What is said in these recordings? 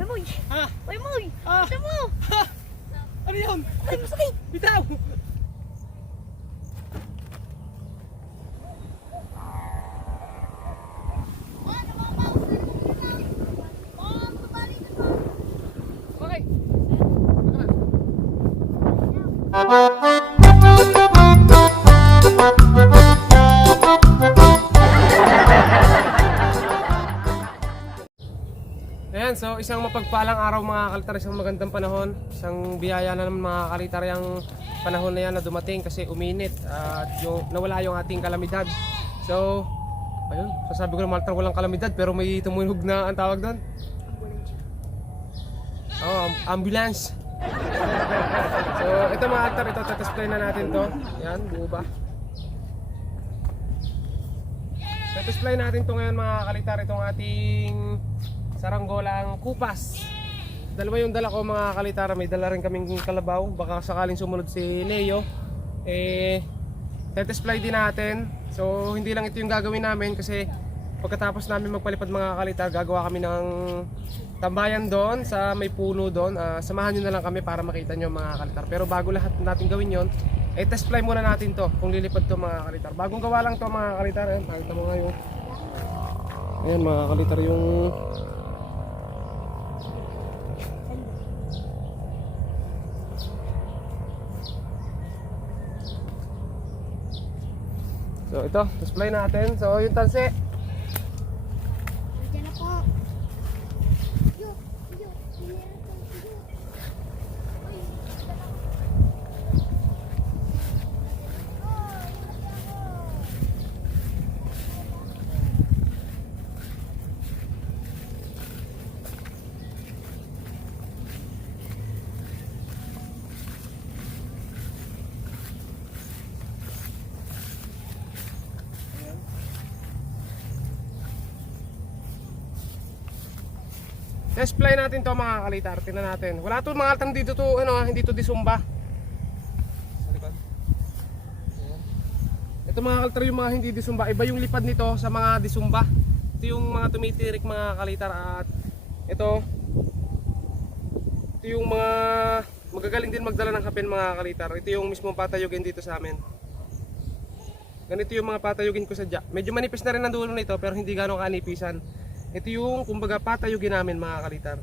Uy, Moy! Ha? Uy, Moy! Ah! Ito mo! Ha? Ano yun? Ay, masakit! Bitaw! Okay. Ayan, so isang mapagpalang araw mga kalitar, isang magandang panahon, isang biyaya na naman mga kalitar yung panahon na yan na dumating kasi uminit at nawala yung ating kalamidad. So, ayun, sasabi ko na mga kalitar walang kalamidad pero may tumunog na ang tawag doon. Oh, ambulance. So, ito mga kalitar, ito tatesplay na natin to. Yan, buo ba? Tatesplay natin to ngayon mga kalitar, itong ating saranggolang kupas. Dalawa yung dala ko mga kalitara. May dala rin kaming kalabaw. Baka sakaling sumunod si Leo, tetesplay din natin. So hindi lang ito yung gagawin namin, kasi pagkatapos namin magpalipad mga kalitar, gagawa kami ng tambayan doon sa may puno doon. Samahan nyo na lang kami para makita nyo mga kalitar. Pero bago lahat natin gawin yon, testfly muna natin to kung lilipad to mga kalitar. Bagong gawa lang to mga kalitar. Ayan, pakita mo nga yung ayan mga kalitar, yung so ito, display natin. So yung tansi. Diyan na po. Yo, yo, Display natin to mga kalitar. Tingnan natin. Wala to mga altang dito to, ano, hindi to disumba. Sa likod. Ito mga kalitar yung mga hindi disumba. Iba yung lipad nito sa mga disumba. Ito yung mga tumitirik mga kalitar. At ito yung mga magagaling din magdala ng hapin mga kalitar. Ito yung mismong patayugin dito sa amin. Ganito yung mga patayugin ko sadya. Medyo manipis na rin ang dulo nito pero hindi gano'ng kanipisan. Ito yung kumbaga patayugin namin mga kalitar.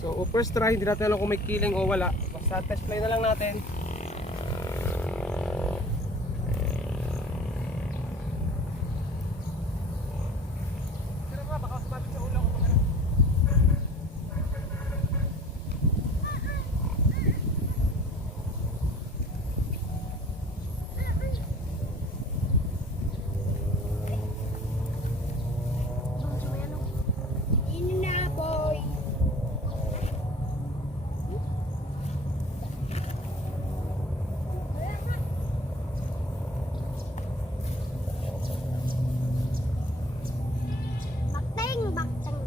So first try, hindi natin alam kung may killing o wala. Basta test play na lang natin. Pero baka sumabit sa ulo ko. ini na, boy. Bakteng, bakteng.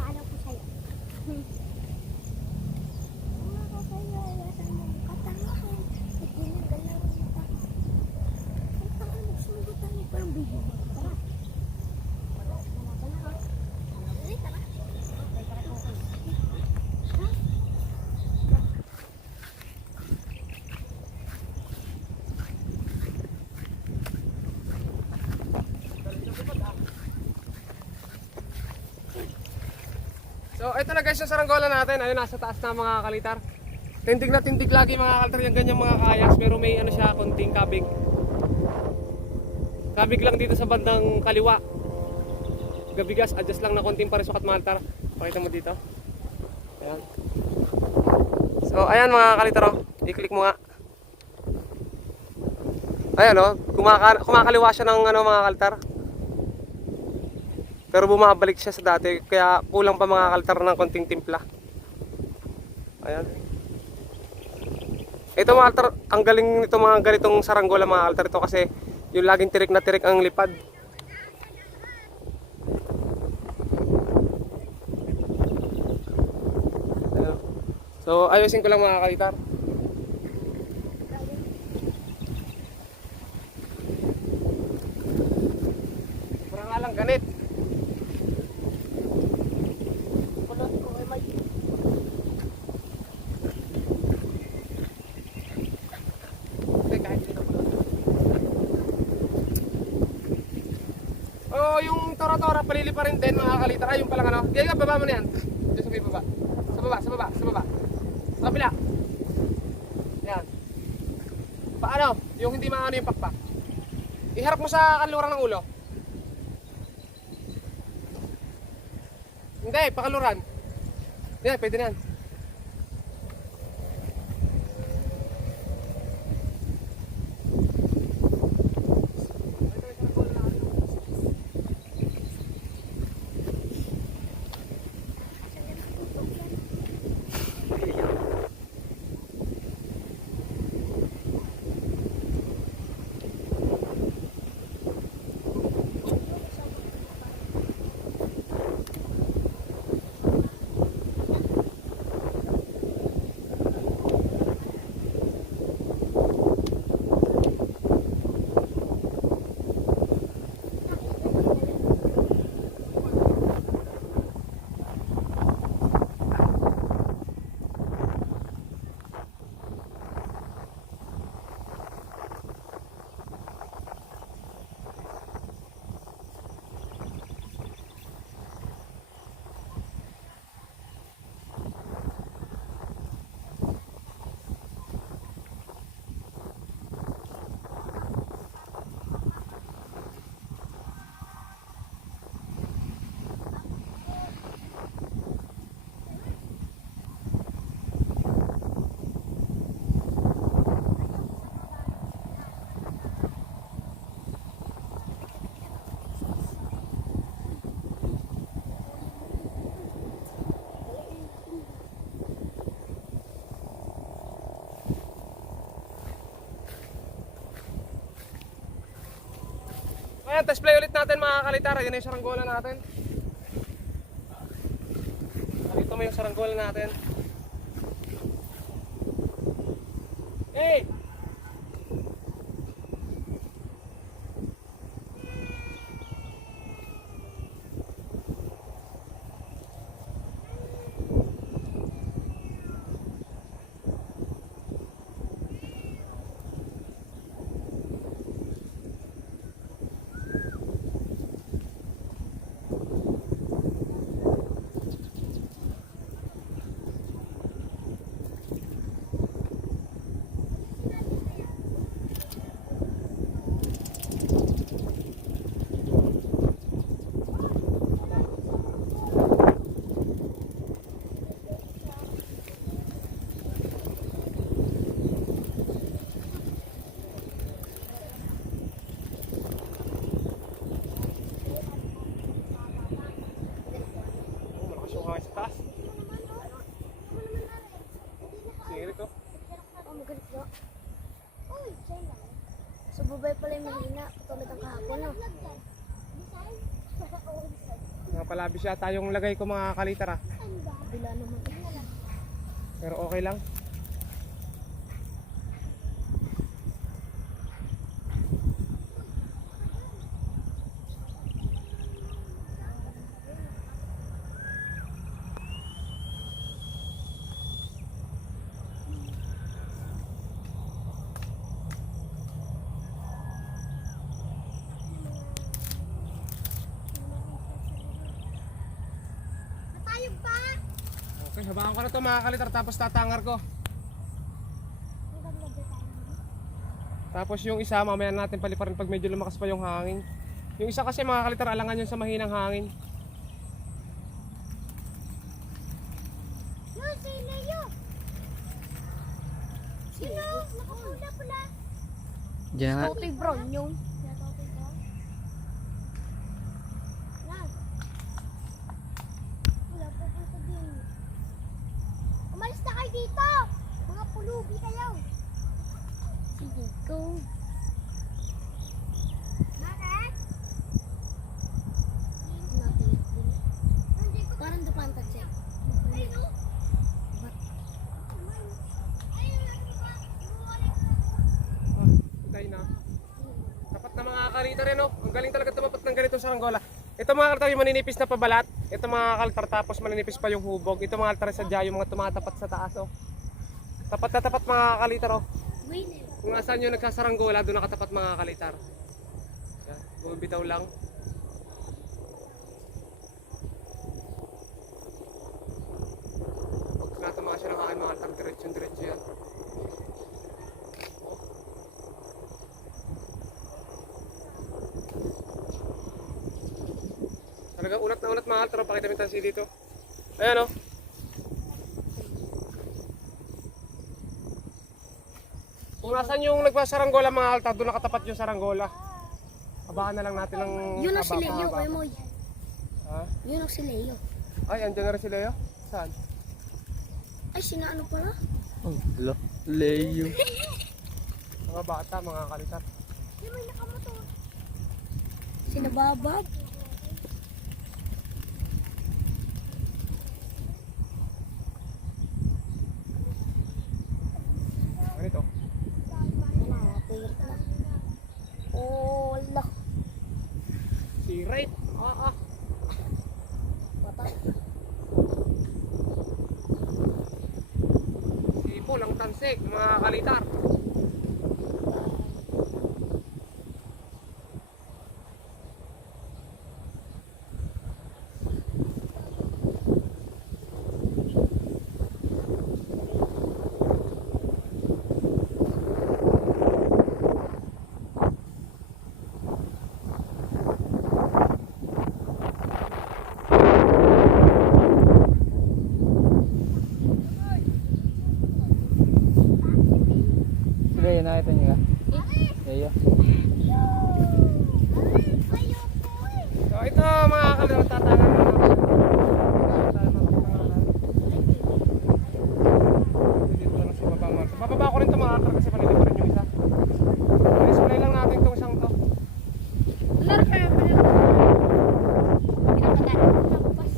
Paano ko sa'yo? Paano ko sa'yo? Iwasan mo. Katangahan. Hindi na galaw nito. Ay, parang nagsugutan mo. Parang bigo. Tara. Tara, tara. Ay, tara. Ha? So ito na guys yung saranggola natin. Ayun, nasa taas na mga kalitar. Tindig na tindig lagi mga kalitar yung ganyang mga kayas. Pero may ano siya, konting kabig. Kabig lang dito sa bandang kaliwa. Gabigas, adjust lang na konting pares sukat mga kalitar. Pakita mo dito. Ayan. So ayan mga kalitar, oh. I-click mo nga. Ayan o, kumakaliwa siya ng ano, mga kalitar. Pero bumabalik siya sa dati, kaya kulang pa mga kalitar ng konting timpla. Ayan. Ito mga kalitar, ang galing nito mga ganitong saranggola mga kalitar ito kasi yung laging tirik na tirik ang lipad. Ayan. So ayusin ko lang mga kalitar. Lang ganit. Kulot ko ay may... Oh, yung tora-tora palili pa rin din mga kalitar. Ay, yung palang ano. Diyan ka, baba mo na yan. Diyan sa may baba. Sa baba, sa baba, sa baba. Sa kapila. Yan. Paano? Yung hindi maano yung pakpak. Iharap mo sa kanluran ng ulo. Hindi, pakaluran. Yan, pwede na yan. Ayan, test play ulit natin mga kalitar. Yan yung saranggola natin. Dito mo yung saranggola natin. Hey! So, bubay pala yung mahina. Tulad ang kahapon, no? Napalabis yata yung lagay ko mga kalitar, ah. Bila naman. Pero okay lang. Matayog pa! Okay, habakan ko na to mga kalitar tapos tatangar ko. Tapos yung isa mamaya natin paliparin pag medyo lumakas pa yung hangin. Yung isa kasi mga kalitar alangan yun sa mahinang hangin. si Leo. Sino? Nakapula-pula. Diyan nga. Totoy Brown yung. Wala po punta din. Umalis na kayo dito. Mga pulubi kayo. Sige, go. Bakit? Parang dupantat siya. Tayo na. Tapat na mga kalita rin, oh. Ang galing talaga tumapat ng ganito sa saranggola. Ito mga kaltar yung maninipis na pabalat. Ito mga kaltar tapos maninipis pa yung hubog. Ito mga kaltar sa dya, yung mga tumatapat sa taas, oh. Tapat na tapat mga kalitar, oh. Kung asan yung nagsasaranggola, doon nakatapat mga kalitar. Yan, bumibitaw lang. Huwag tinatamaan siya ng aking mga kaltar, diretso yan. Talaga unat na unat mga kaltar, pakita mo yung tansi dito. Ayan, oh. Kung nasan yung nagsasaranggola mga kaltar, doon nakatapat yung saranggola. Habaan na lang natin ng Yun ang si haba, Leo, haba. Kuya Moy. Ha? Yun ang si Leo. Ay, andyan na rin si Leo? Saan? Ay, sinaano pala? Oh, Leo. Mga bata, mga kalitar. Yung may nakamotor. Sinababad. Ganito. Nakapirip na. Oh, lak. Si Right. Patay. Si Paul, ang tansik, mga kalitar. Leo, nakita niyo ka? Leo. So ito mga kalitar, tatangan na natin. Dito lang si Babang Marta. Bababa ko rin ito mga kalitar kasi panilip rin yung isa. I-display lang natin itong isang to. Laro kayo. Pinakadaan. Tapos.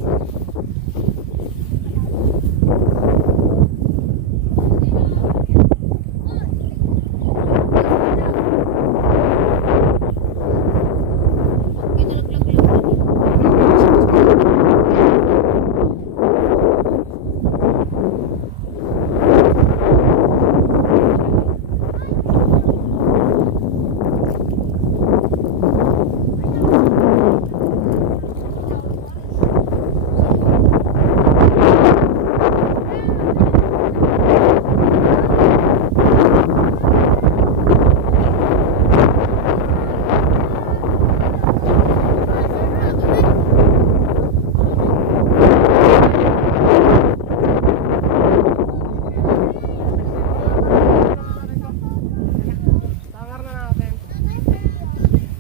Tangar na natin.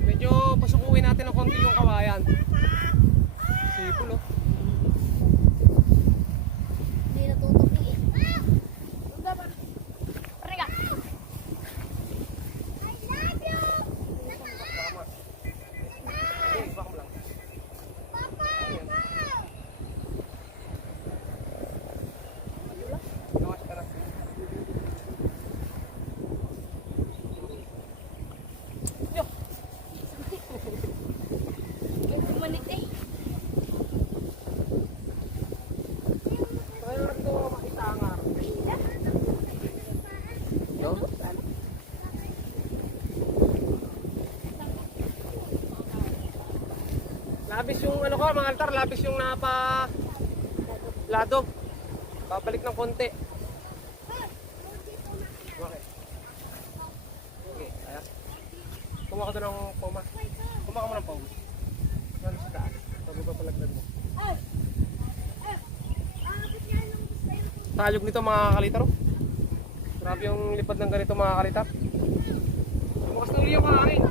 Medyo pasukuin natin ng konti yung kawayan. Sipol, oh. Hindi natutupi eh. Rega. I love you. Tama. Okay, back mo lang. Papa. Gawas ka na. Kumanit eh. Kaya rin ito makitangar. No? Labis yung ano ko mga altar, labis yung napa lado. Babalik ng konti. Okay. Okay, ayan. Kumuha ka doon ng puma. Kumuha ka mo ng puma. Ano sa taas? Bago ka palagdag mo. tayog nito mga kalitar. Grabe yung lipad ng ganito mga kalitar. Bukas ng liyo mga hangin.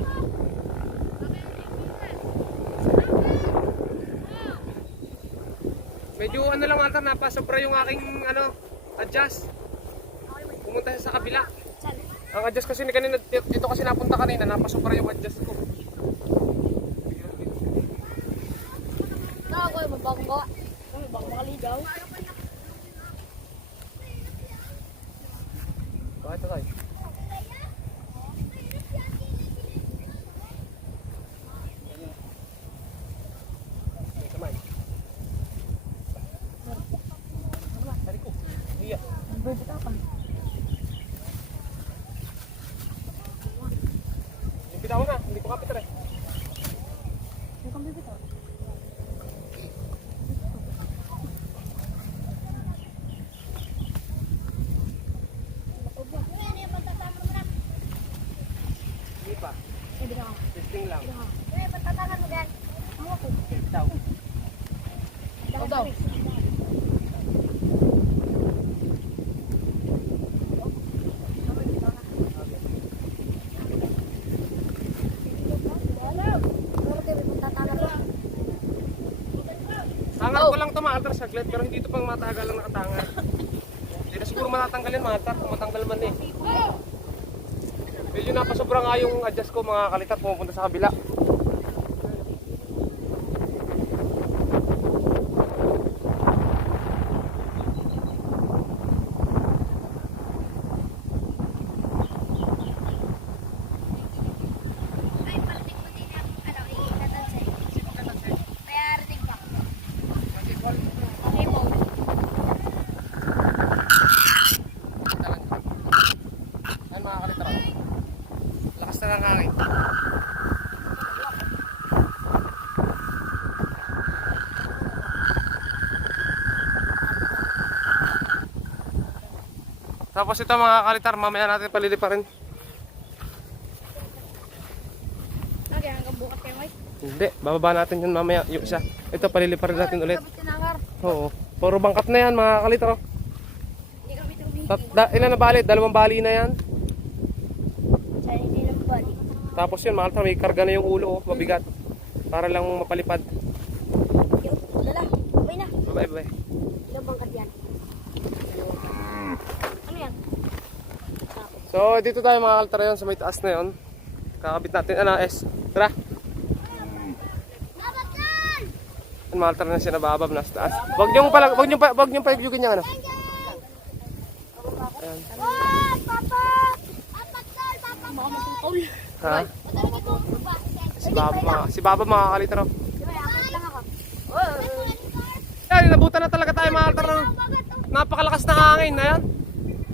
Medyo ano lang mga napasobra yung aking adjust. Pumunta siya sa kabila. Ang adjust kasi ni kanina, dito kasi napunta kanina, napasobra yung adjust ko. Ako, mabagong gawa. Mabagong makaligaw. Bakit ito tayo? Kamay. Tari ko. Iya. Bubutakan. Bitaw na, hindi ko kapit rin. Yung kang bibitaw. Hindi pa. Sabi ka. Testing lang. Patatangan mo yan. Ako ko. Bitaw. Ikaw daw. Tangal ko lang ito maatar saglit, pero hindi ito pang matagal lang nakatangal. Hindi na siguro matatanggal yan maatar, kung matanggal man eh. Medyo napasobra nga yung adjust ko mga kalitar, pumupunta sa kabila. Ay, parating mo din ang itatansay. Kaya rinig ba? Okay po. Ayan mga kalitar, lakas na lang hangin. Tapos ito mga kalitar, mamaya natin paliliparin. Okay, hanggang bukas kayo, Mike. Hindi, bababa natin yun mamaya yung isa. Ito paliliparin natin ulit. Kabit tinangar. Oo, puro bangkat na yan mga kalitar. Hindi kami tumigil. Ilan na bali? 2 bali na yan. Sa hindi lang balik. Tapos yun mga kalitar, may karga na yung ulo, mabigat. Para lang mapalipad. Dala, sabay na. Bye bye. Ilang bangkat yan? Ano yan? So dito tayo mga kalitar yun, sa may taas na yun. Kakabit natin, S. Tara. Dapat yan! Yan mga kalitar na siya nababab na sa taas. Wag niyong paigyugin yung ano. Ayan. Oh, Papa! Apat tol! Papa tol! Ha? Madami ko ba? Si Baba mga kalitar. Diba, apat lang ako. Yan, inabutan na talaga tayo mga kalitar. Napakalakas na hangin na yan.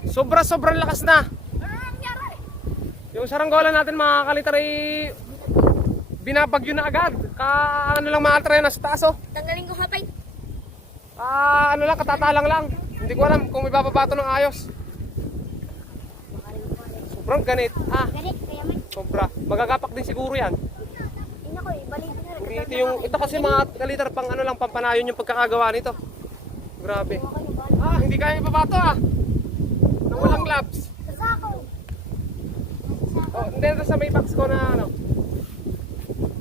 Sobrang lakas na. Ano nangyari? Yung saranggola natin mga kalitar ay binabagyo na agad. Ano lang mga kalitar yun, nasa taas oh. Tanggalin ko hapay. Ano lang, katatalang lang. Hindi ko alam kung may bababato ng ayos. Sobrang ganit. Ganit, kaya man. Sobra. Magagapak din siguro yan. Tingnan ko, ibalik na rin. Hindi ito kasi mga kalitar pang ano lang, pampanayon yung pagkakagawa nito. Grabe. Hindi kaya ibabato nang walang gloves. Sa sako. Oh, hindi ito sa may box ko na ano.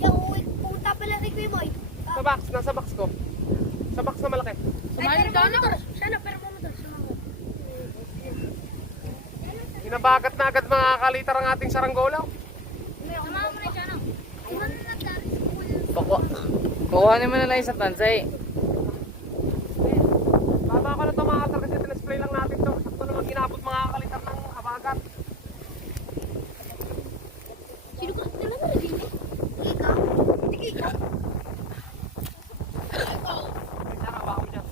Yung uwi, pumunta pala rin ko yung boy. Sa box, nasa box ko. Sa box na malaki. Sumayon ka na. Sana, pero pumunta. Hinabagat na agad mga kalitar ang ating saranggola. Samahan mo na siya, no? Samahan mo na dati sa school. Kukuhanin mo na lang isang tansay. Baba ko na ito mga kalitar kasi display lang natin to. Sakto naman ginabot mga kalitar ng habagat. Sino ko na lang rin eh? Ikaw? Hindi ikaw. May saraba ako dyan.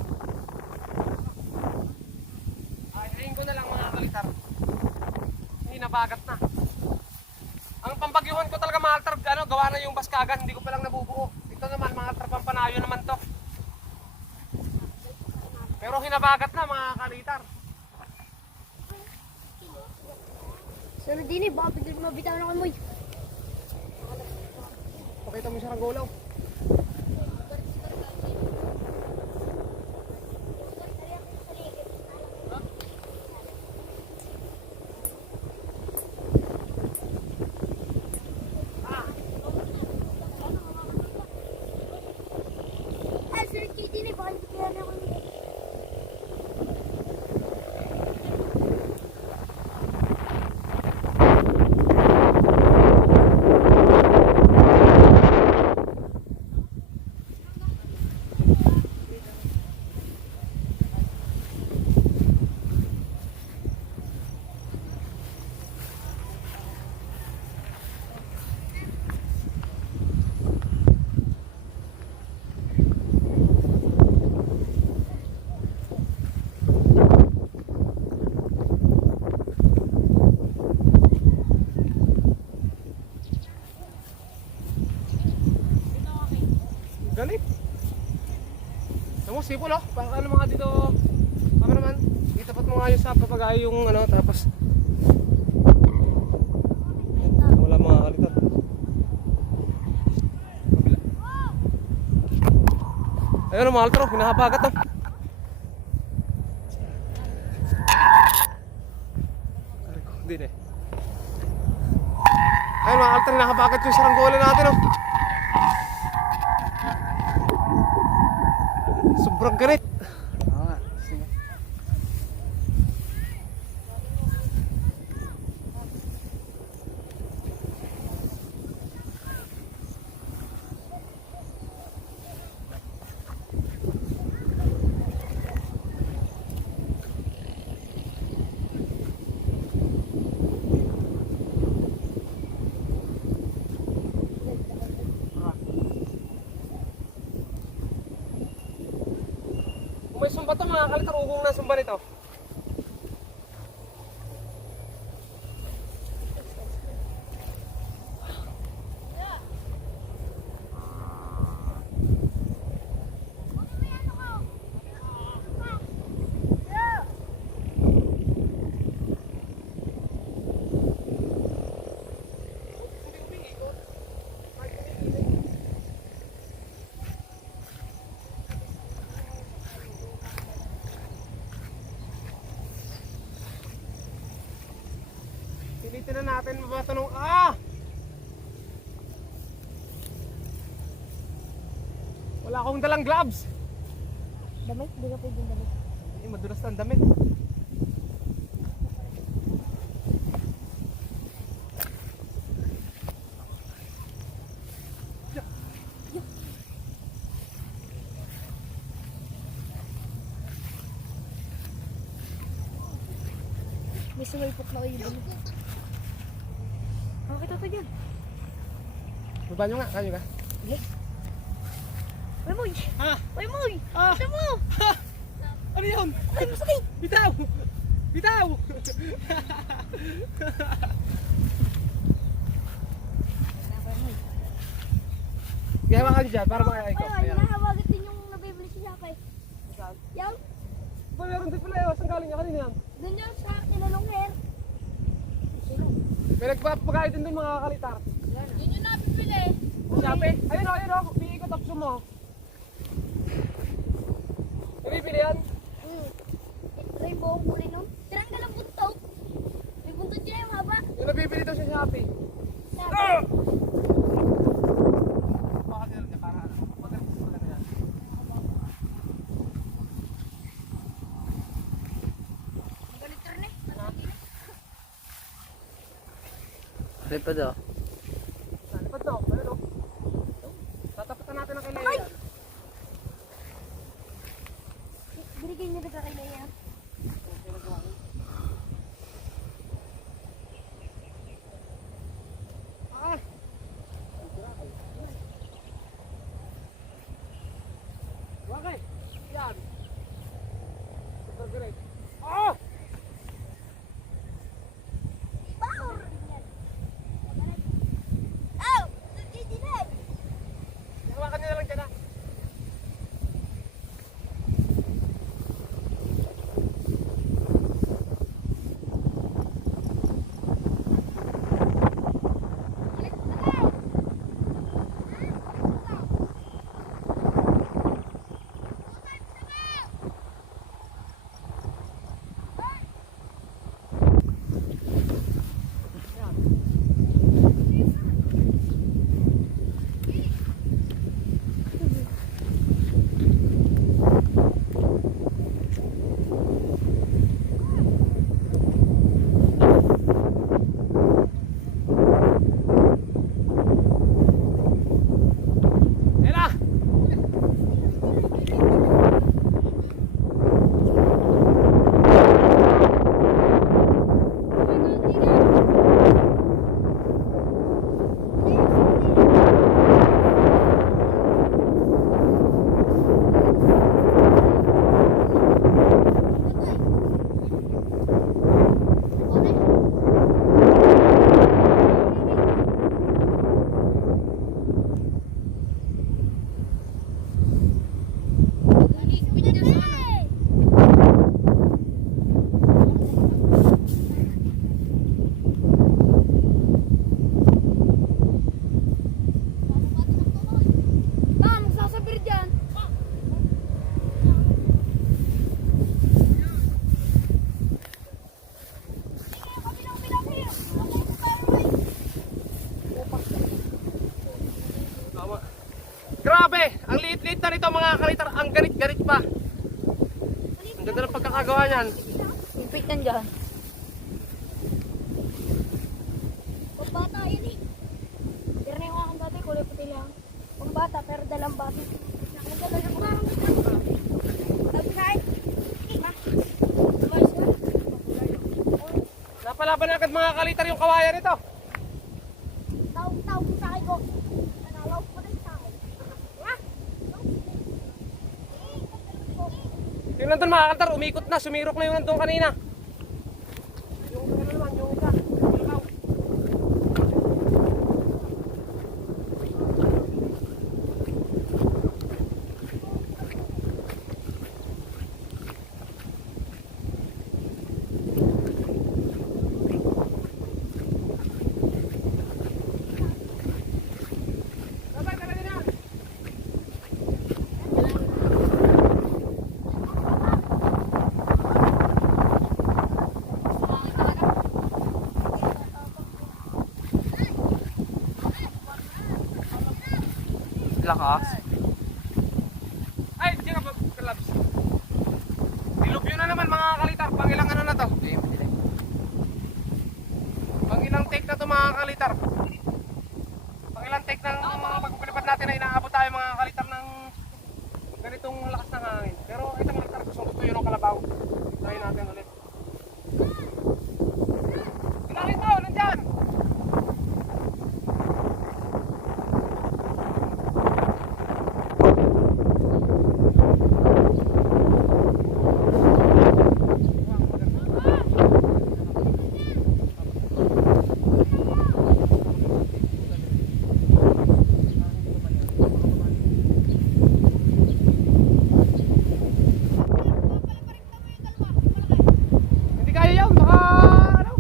Ayun ko na lang mga kalitar. Hinabagat na. Ang pambagyuhan ko talaga mga kalitar, gawa na yung baskagan, hindi ko palang nabubuo. Ito naman mga kalitar, pampanayo naman to. Pero hinabagat na mga kalitar. Sana din eh, baka biglang mabitaw na kamoy. Pakita mo siya ng gulaw. din eh. Baka hindi kaya na ako. Galit. Tamo, sipol oh. Baka ano mga dito. Cameraman, itapat mo nga yung sa papagayo yung ano, tapos wala mga kalitat. Kabila. Ayun mga altro, hinahabagat to. Hindi eh. Ayun mga altro, hinahabagat yung saranggola natin oh. Sobrang galit. Oo nga. Sige. Kung may sumba to mga kalitar, ugong na sumba nito. Pilitin na natin mabatanong. Wala akong dalang gloves. Damit? Hindi ka pwedeng damit. Madulas na ang damit. May sumalpok na kayo dun. Bakit ako dyan? Baba nyo nga, kayo ka. Okay. Uy, Moy! Uy, Moy! Ito mo! Ano yun? Ay, masakit! Bitaw! Bitaw! Gawa ka dyan para makaikot. Ay, nahawagat din yung nabibili si Shaka eh. Saan? Yung, Ba, meron din pala yun. Saan galing niya kanina yan? dun yung sa kinalong hair. Sino? May nagpapagay din doon mga kalitar. Yun yung nabibili. Sabi? Ayun o, ayun o. Piikot up mo. Nabibili yan? Rainbow ang kulay nun. Tiranggal ang buntot. May buntot niya yung haba. Yung nabibili daw siya sa Shopee. Sabi. Baka meron niya para ano. Magaling sa maganda yan. Galit ka rin eh. Ripa daw. Nalipad na ako. Ayun o. Tatapatan natin ang kailangan. Binigay niya ka kay Naya. Bakit? Yan. Super great. Oh! Bakor! Oh! Hindi na! Hawakan niyo na lang dyan ha. nito mga kalitar, ang garit-garit pa. Ang ganda ng pagkakagawa niyan. Impit yan dyan. Pambata yun eh. Pero na yung aking dati, kulay puti lang. Pambata, pero dalang bata. Ang ganda ng mga sabi na eh. Ma. Tumayos ka. Napalaban na agad mga kalitar yung kawayan nito. Tawag sa akin ko. Nanalaw ko na sa akin. Ha? Yung nandun mga kalitar, umikot na, sumirok na yung nandun kanina. Yung ano naman, yung isa. Yung sabay, tara din yan. Lakas. Ay, di ka ba, kalabs? Dilubyo na naman mga kalitar, pangilang ano na to? Pangilang take na to mga kalitar. Pangilang take ng mga pagpapalipad natin na inaabot tayo mga kalitar ng ganitong lakas ng hangin. Pero itong kalitar, gusto yun ang kalabaw. Try natin ulit. Bilangin mo, nandyan! Hindi kaya yun, baka ano?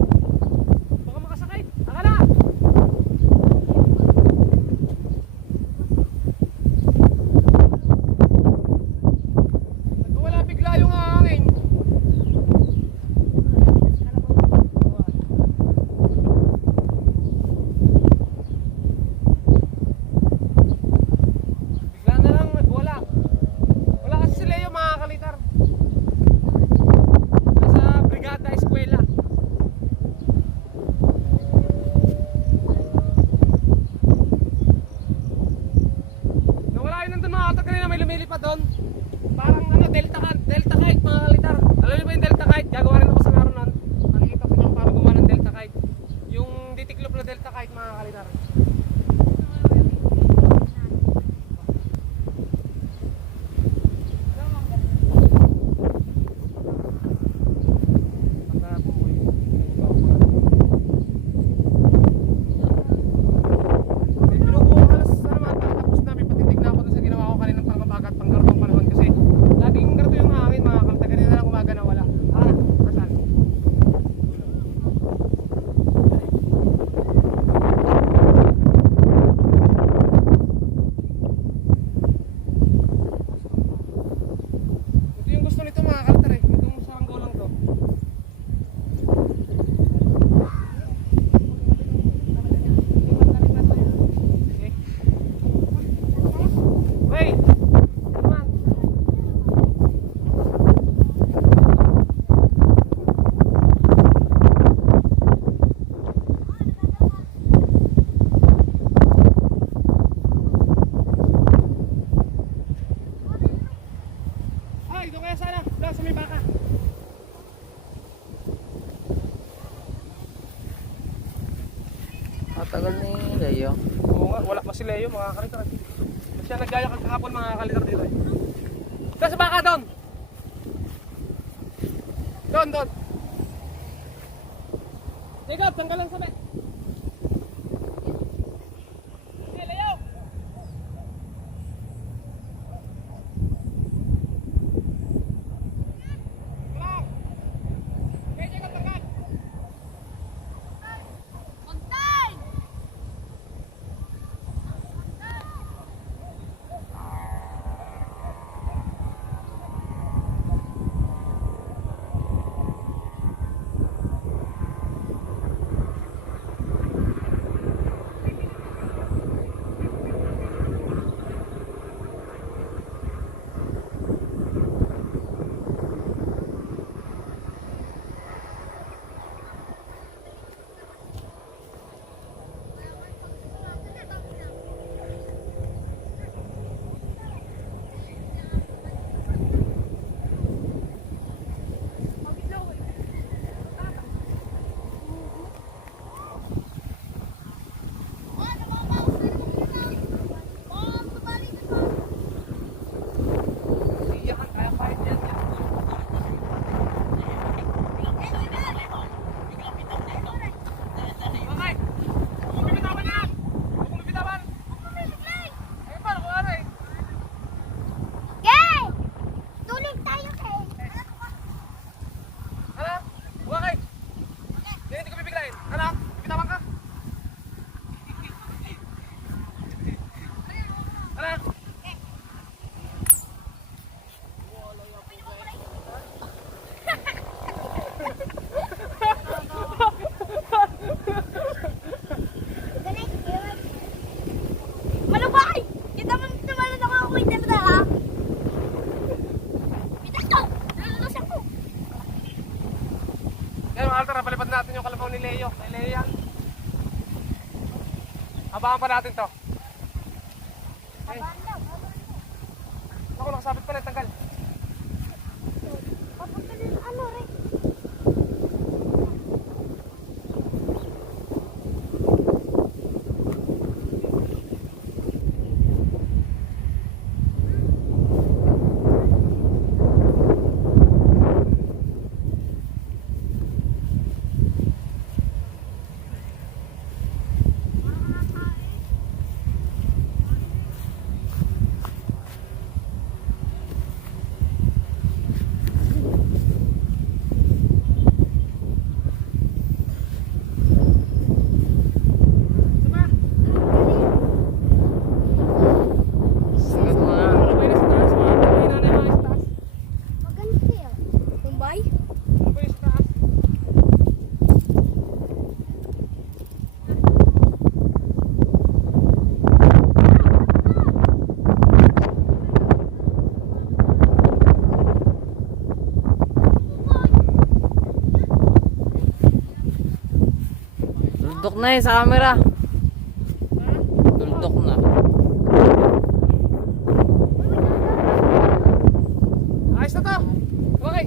Baka makasakit. Aka na! Nagwala bigla yung hangin. Bigla na lang nagwala. Wala kasi sila yung mga kalitar. Nasa Brigada Eskwela. Nawala yun nandun mga kalitar kanina, may lumilipad doon. Parang ano, delta kite mga kalitar. Alam niyo ba yung delta kite? Gagawa rin ako sa naroon nun. Nakikita ko nyo parang gumawa ng delta kite. Yung ditiklop na delta kite mga kalitar. Tapos namin patindig na ako dun sa ginawa ko kanina pangkabagat, pangkarapang panahon kasi laging ganito yung hangin mga kalta. Kanina lang umaga na wala. Masan? Ito yung gusto nito mga kalta eh. Itong saranggo lang to. Okay. Wait! Come on. Ay, doon kaya sana. Doon sa may baka. Matagal ni Leo. Oo nga, wala pa si Leo mga kalitar. Siya naggaya kahapon mga kalitar dito eh. Doon sa baka doon! Doon! Jacob, tanggalan sabi! Sige, Leo! Wala! Okay, Jacob, tanggal! Ngayon mga altar, palipad natin yung kalabaw ni Leo. Kay Leo yan. Abangan pa natin to. Okay. Ako, nakasabit pala, tanggal. Papunta din ano rin. Sagat mo na. May nasa taas, mga may nanay mga sa taas. Maganda yun. Tumbay? May sa taas. Tuldok na sa camera. Tuldok na. Ayos na to. Okay.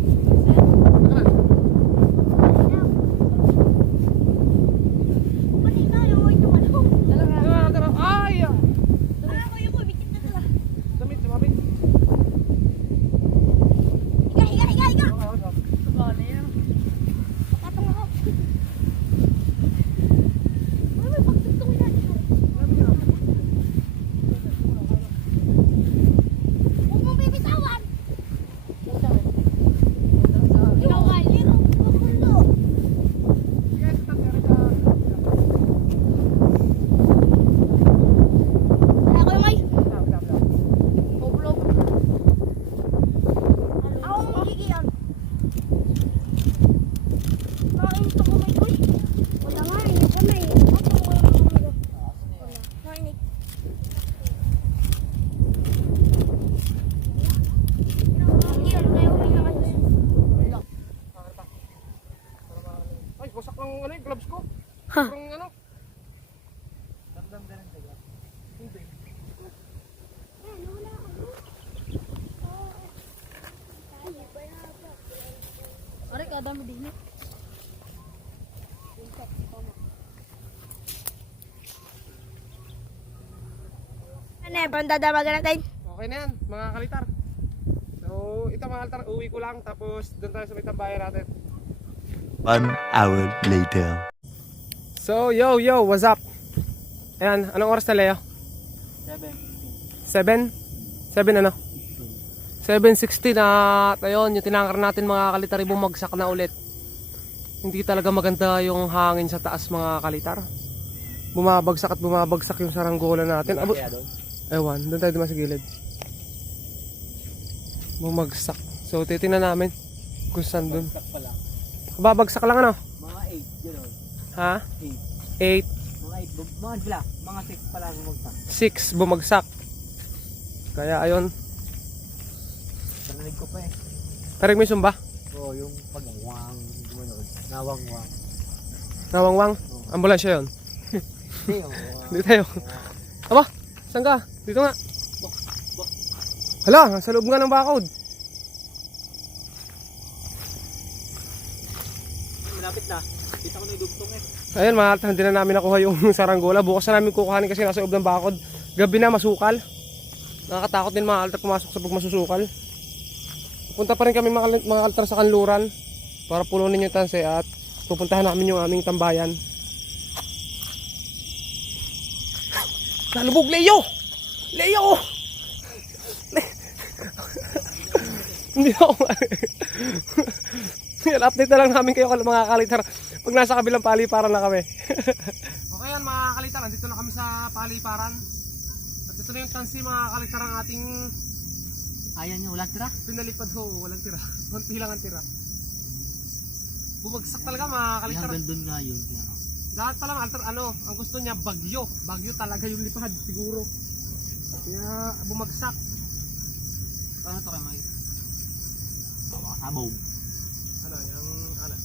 Kanina yung ito ano. Ay! Ako yung bumikit na tala. Damit, sumabit. Higa! Okay. Patong ako. Uy, may pagtugtong yan. Huwag mong bibitawan. Ikaw nga, liro. Kukulo. Ako yung may. Oblo. Ako ang magigiyan. Nakainit ako may uy. Wala nga, init ko na eh. Ako wala. Nakainit. Magigiyan, kaya uwi na kasi. Ay, wasak ng ano yung gloves ko. Parang ano. Hindi. Are, kadami din eh. Ano eh, pandadamagan natin? Okay na yan, mga kalitar. So, ito mga kalitar, uwi ko lang. Tapos, doon tayo sa may tambayan natin. 1 hour later. So, yo, what's up? Ayan, anong oras na, Leo? 7? 7 ano? 7:60 na. Ayun, yung tinangkar natin mga kalitar, bumagsak na ulit. Hindi talaga maganda yung hangin sa taas mga kalitar. Bumabagsak at bumabagsak yung saranggola natin. Ewan, doon tayo sa gilid. Bumagsak. So, titingnan namin kung saan doon. Babagsak lang ano? Mga 8, gano'n. Ha? 8. 8, Mga 8, mga sila. Mga 6 pala bumagsak. 6 bumagsak. Kaya ayun. Narinig ko pa eh. Parang may sumba. Oo, yung pag-wang, gumanood. Nawang-wang. Nawangwang. Ambulansya yun. Hindi, oo. Dito tayo. Aba, saan ka? Dito nga. Hala, sa loob nga ng bakod. Malapit na. Kita ko na yung dugtong eh. Ayun, mga alta, hindi na namin nakuha yung saranggola. Bukas na namin kukuhanin kasi nasa loob ng bakod. Gabi na, masukal. Nakakatakot din mga alta pumasok sa pagmasusukal. Punta pa rin kami mga altar sa kanluran para pulunin yung tanse at pupuntahan namin yung aming tambayan. Nalubog, Leo! Leo! Hindi ako yan, update na lang namin kayo mga kalitar pag nasa kabilang paliparan na kami. Okay yan mga kalitar, andito na kami sa paliparan. At ito na yung tansi mga kalitar ang ating Ayan nyo, walang tira? pinalipad ho, walang tira. Konti lang ang tira. Bumagsak talaga mga kalitar. Hanggang doon nga yun. Lahat pa lang alter ano, ang gusto niya bagyo. Bagyo talaga yung lipad siguro. Kaya bumagsak. Paano to kayo, Mike? Sabog. Ano, yung ano.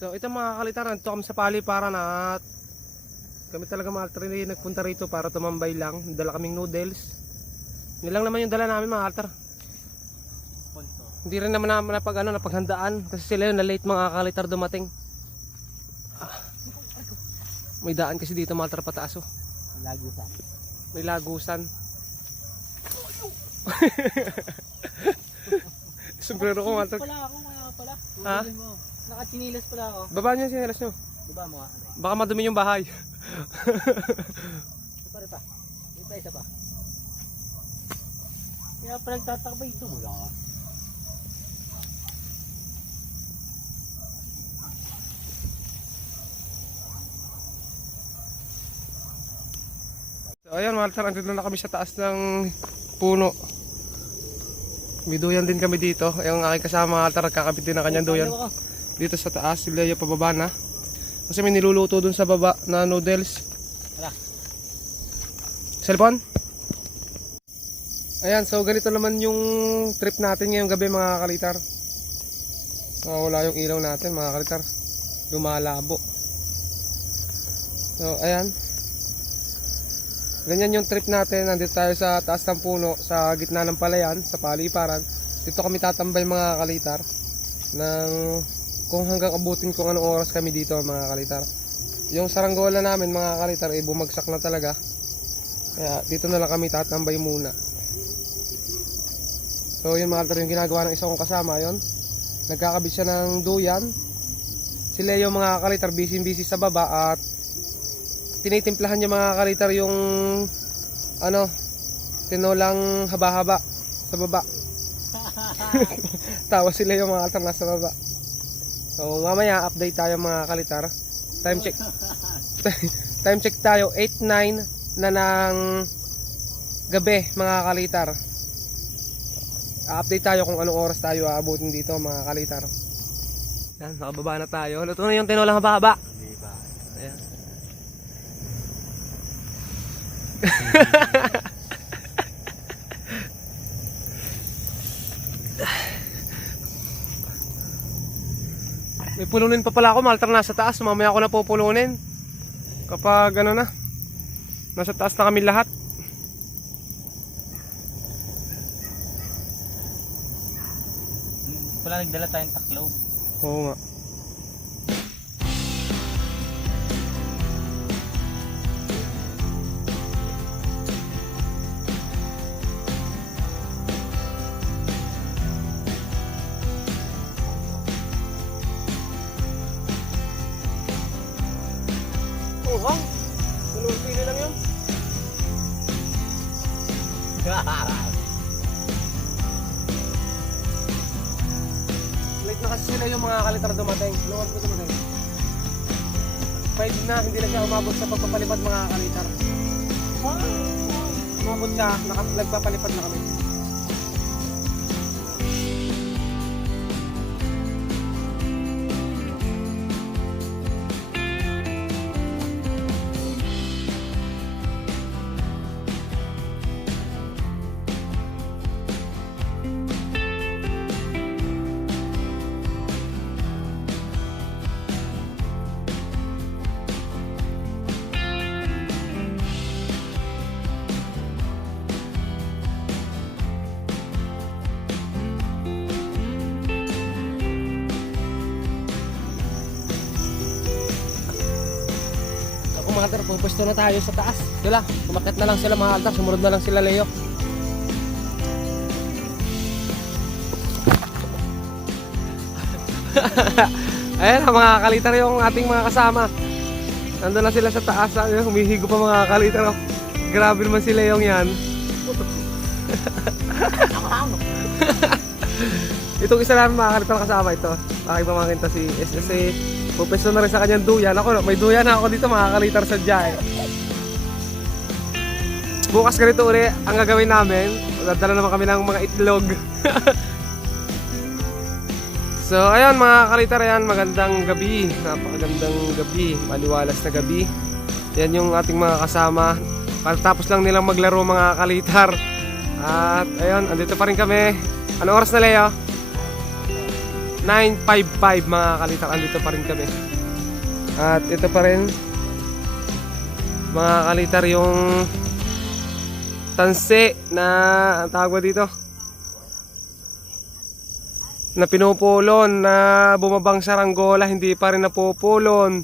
So ito mga kalitar, nandito kami sa paliparan at kami talaga mga altar na nagpunta rito para tumambay lang. Dala kaming noodles. Yun lang naman yung dala namin mga altar. Hindi rin naman napaghandaan kasi sila yun na late mga kalitar dumating. May daan kasi dito mga altar pataas oh. Lagusan. May lagusan. Sombrero ko mga altar. Pala ako, kaya pala. Ha? Nakachinilas pala ako. Baba niyo yung sinelas nyo. Diba mga Baka madumi yung bahay. Isa pa. Isa pa. Kaya pa nagtatakbay ito mo lang. So ayan mga altar, andito na kami sa taas ng puno. May duyan din kami dito. Yung aking kasama mga altar, nagkakabit din ng kanyang duyan. Dito sa taas, si Leo pababa na. Kasi may niluluto dun sa baba na noodles. Tara. Cellphone? Ayan, so ganito naman yung trip natin ngayong gabi mga kalitar. Wala yung ilaw natin mga kalitar. Lumalabo. So ayan. Ganyan yung trip natin. Nandito tayo sa taas ng puno, sa gitna ng palayan, sa paliparan. Dito kami tatambay mga kalitar. Kung hanggang abutin kung anong oras kami dito mga kalitar. Yung saranggola namin mga kalitar bumagsak na talaga. Kaya dito na lang kami tatambay muna. So yun mga kalitar yung ginagawa ng isa kong kasama yon. Nagkakabit siya ng duyan. Si Leo mga kalitar busy sa baba at tinitimplahan niya mga kalitar yung tinolang haba-haba sa baba. Tawa si Leo mga kalitar nasa baba. So mamaya update tayo mga kalitar. Time check. Time check tayo 8:09 na ng gabi mga kalitar. Update tayo kung anong oras tayo aabutin dito mga kalitar. Yan, nakababa na tayo. Luto na yung tinolang haba-haba. Ayan. May pulunin pa pala ako, maltar nasa taas. Mamaya ako na pupulunin kapag nasa taas na kami lahat. Wala nagdala tayong taklob. Oo nga. Oh, tulong pili lang yun. Late na kasi sila yung mga kalitar dumating. Luwag ko dumating. 5 na, hindi na siya umabot sa pagpapalipad mga kalitar. Umabot siya, nagpapalipad na kami. Mga altar, pupwesto na tayo sa taas. Sila, umakyat na lang sila mga altar. Sumunod na lang sila Leo. Ayan mga kalitar yung ating mga kasama. Nandun na sila sa taas. Humihigo pa mga kalitar. Grabe naman si Leong yan. Itong isa namin mga kalitar kasama ito. Aking pamangkin si SSA. Pupesto na rin sa kanyang duyan. Ako, may duyan na ako dito mga kalitar sa Jai. Bukas ganito uli ang gagawin namin. Dadala naman kami ng mga itlog. So ayun mga kalitar, yan, magandang gabi. Napakagandang gabi. Maliwalas na gabi. Yan yung ating mga kasama. Tapos lang nilang maglaro mga kalitar. At ayun, andito pa rin kami. Anong oras na, Leo? 9:55 mga kalitar, andito pa rin kami. At ito pa rin mga kalitar yung tanse na ang tawag ba dito? Na pinupulon na bumabang saranggola, hindi pa rin napupulon.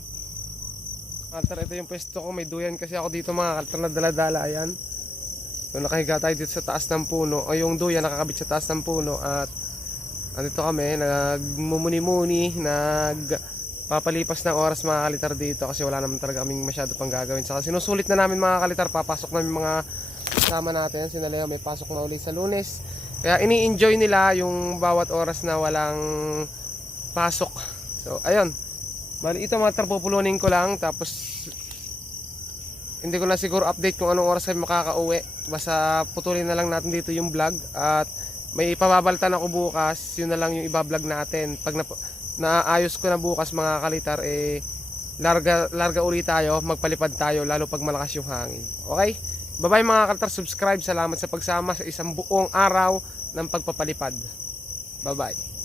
Kalitar, ito yung pwesto ko, may duyan kasi ako dito mga kalitar na dala-dala. Ayan. So nakahiga tayo dito sa taas ng puno, o yung duyan nakakabit sa taas ng puno. At andito kami, nagmumuni-muni, nagpapalipas ng oras mga kalitar dito kasi wala naman talaga kaming masyado pang gagawin. Saka sinusulit na namin mga kalitar, papasok namin mga kasama natin. Si Leo may pasok na uli sa Lunes. Kaya ini-enjoy nila yung bawat oras na walang pasok. So ayun, bali ito mga tarpupulunin ko lang, tapos hindi ko na siguro update kung anong oras kami makakauwi. Basta putulin na lang natin dito yung vlog. At may ipababaltan ako bukas, yun na lang yung ibablog natin. Pag naayos ko na bukas mga kalitar, larga ulit tayo, magpalipad tayo, lalo pag malakas yung hangin. Okay? Bye bye mga kalitar, subscribe, salamat sa pagsama sa isang buong araw ng pagpapalipad. Bye bye.